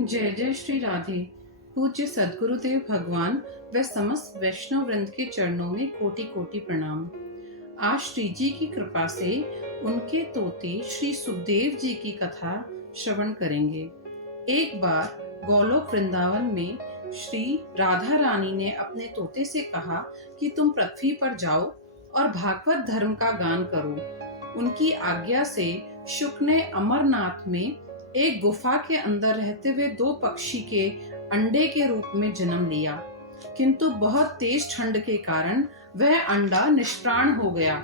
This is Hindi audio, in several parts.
जय जय श्री राधे। पूज्य सद्गुरुदेव भगवान व समस्त वैष्णव वृंद के चरणों में कोटि कोटि प्रणाम। आज श्री जी की कृपा से उनके तोते श्री सुखदेव जी की कथा श्रवण करेंगे। एक बार गोलोक वृंदावन में श्री राधा रानी ने अपने तोते से कहा कि तुम पृथ्वी पर जाओ और भागवत धर्म का गान करो। उनकी आज्ञा से शुक ने अमरनाथ में एक गुफा के अंदर रहते हुए दो पक्षी के अंडे के रूप में जन्म लिया, किंतु बहुत तेज ठंड के कारण वह अंडा निष्प्राण हो गया।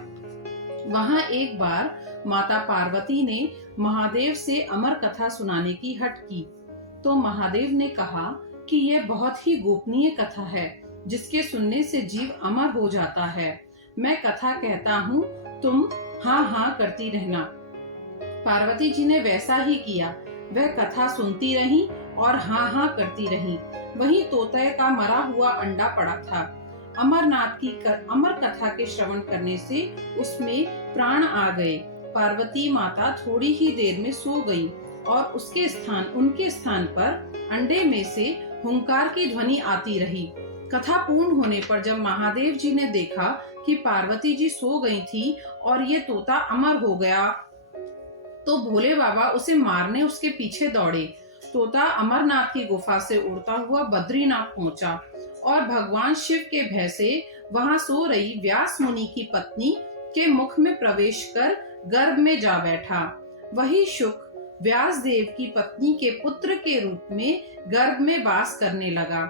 वहां एक बार माता पार्वती ने महादेव से अमर कथा सुनाने की हट की, तो महादेव ने कहा कि यह बहुत ही गोपनीय कथा है जिसके सुनने से जीव अमर हो जाता है। मैं कथा कहता हूँ, तुम हाँ हाँ करती रहना। पार्वती जी ने वैसा ही किया। वह कथा सुनती रही और हाँ हाँ करती रही। वहीं तोते का मरा हुआ अंडा पड़ा था। अमरनाथ की अमर कथा के श्रवण करने से उसमें प्राण आ गए। पार्वती माता थोड़ी ही देर में सो गई और उनके स्थान पर अंडे में से हुंकार की ध्वनि आती रही। कथा पूर्ण होने पर जब महादेव जी ने देखा कि पार्वती जी सो गई थी और ये तोता अमर हो गया, तो भोले बाबा उसे मारने उसके पीछे दौड़े। तोता अमरनाथ की गुफा से उड़ता हुआ बद्रीनाथ पहुंचा और भगवान शिव के भय से वहां सो रही व्यास मुनि की पत्नी के मुख में प्रवेश कर गर्भ में जा बैठा। वही शुक व्यास देव की पत्नी के पुत्र के रूप में गर्भ में वास करने लगा।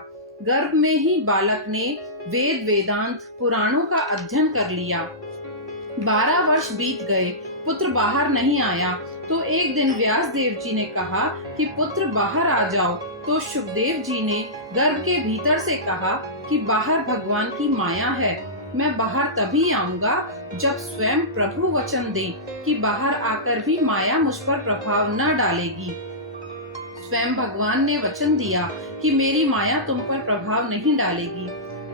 गर्भ में ही बालक ने वेद वेदांत पुराणों का अध्ययन कर लिया। 12 वर्ष बीत गए, पुत्र बाहर नहीं आया। तो एक दिन व्यास देव जी ने कहा कि पुत्र बाहर आ जाओ। तो सुखदेव जी ने गर्भ के भीतर से कहा कि बाहर भगवान की माया है, मैं बाहर तभी आऊंगा जब स्वयं प्रभु वचन दे कि बाहर आकर भी माया मुझ पर प्रभाव न डालेगी। स्वयं भगवान ने वचन दिया कि मेरी माया तुम पर प्रभाव नहीं डालेगी।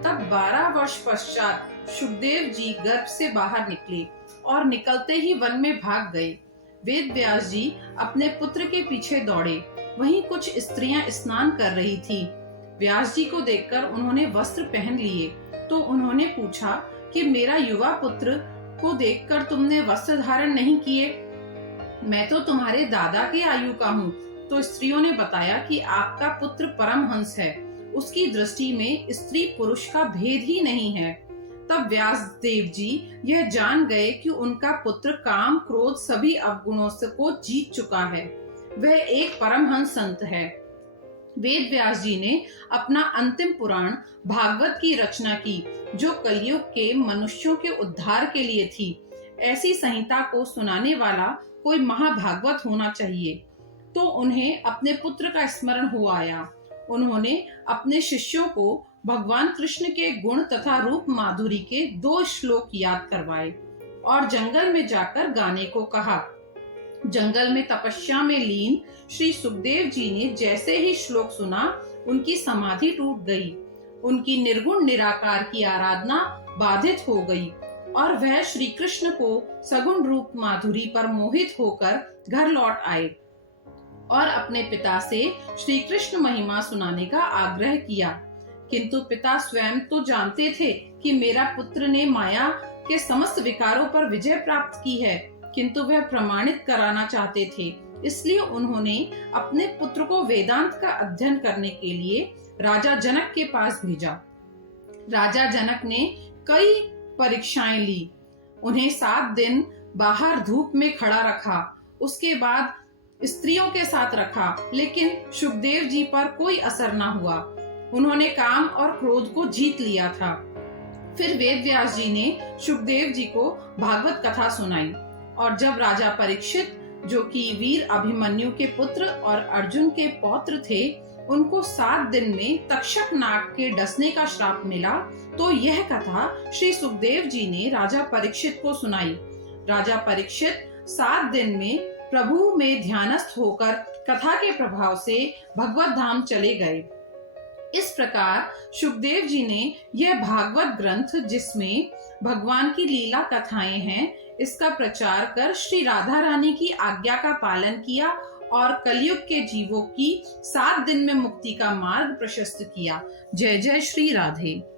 तब 12 वर्ष पश्चात सुखदेव जी गर्भ से बाहर निकले और निकलते ही वन में भाग गए। वेद व्यास जी अपने पुत्र के पीछे दौड़े। वहीं कुछ स्त्रियां स्नान कर रही थी। व्यास जी को देखकर उन्होंने वस्त्र पहन लिए। तो उन्होंने पूछा कि मेरा युवा पुत्र को देखकर तुमने वस्त्र धारण नहीं किए? मैं तो तुम्हारे दादा के आयु का हूँ। तो स्त्रियों ने बताया कि आपका पुत्र परमहंस है, उसकी दृष्टि में स्त्री पुरुष का भेद ही नहीं है। तब व्यास देव जी यह जान गए कि उनका पुत्र काम क्रोध सभी अवगुणों को जीत चुका है, वह एक परमहंस संत है। वेद व्यास जी ने अपना अंतिम पुराण भागवत की रचना की, जो कलयुग के मनुष्यों के उद्धार के लिए थी। ऐसी संहिता को सुनाने वाला कोई महाभागवत होना चाहिए। तो उन्हें अपने पुत्र का स्मरण हो आया। उन्होंने अपने शिष्यों को भगवान कृष्ण के गुण तथा रूप माधुरी के 2 श्लोक याद करवाए और जंगल में जाकर गाने को कहा। जंगल में तपस्या में लीन श्री सुखदेव जी ने जैसे ही श्लोक सुना, उनकी समाधि टूट गई। उनकी निर्गुण निराकार की आराधना बाधित हो गई और वह श्री कृष्ण को सगुण रूप माधुरी पर मोहित होकर घर लौट आए और अपने पिता से श्री कृष्ण महिमा सुनाने का आग्रह किया। किंतु पिता स्वयं तो जानते थे कि मेरा पुत्र ने माया के समस्त विकारों पर विजय प्राप्त की है, किंतु वह प्रमाणित कराना चाहते थे। इसलिए उन्होंने अपने पुत्र को वेदांत का अध्ययन करने के लिए राजा जनक के पास भेजा। राजा जनक ने कई परीक्षाएं ली, उन्हें 7 दिन बाहर धूप में खड़ा रखा, उसके बाद स्त्रियों के साथ रखा, लेकिन सुखदेव जी पर कोई असर न हुआ। उन्होंने काम और क्रोध को जीत लिया था। फिर वेद व्यास जी ने सुखदेव जी को भागवत कथा सुनाई और जब राजा परीक्षित, जो कि वीर अभिमन्यु के पुत्र और अर्जुन के पौत्र थे, उनको 7 दिन में तक्षक नाग के डसने का श्राप मिला, तो यह कथा श्री सुखदेव जी ने राजा परीक्षित को सुनाई। राजा परीक्षित 7 दिन में प्रभु में ध्यानस्थ होकर कथा के प्रभाव से भगवत धाम चले गए। इस प्रकार सुखदेव जी ने यह भागवत ग्रंथ, जिसमें भगवान की लीला कथाएं हैं, इसका प्रचार कर श्री राधा रानी की आज्ञा का पालन किया और कलयुग के जीवों की 7 दिन में मुक्ति का मार्ग प्रशस्त किया। जय जय श्री राधे।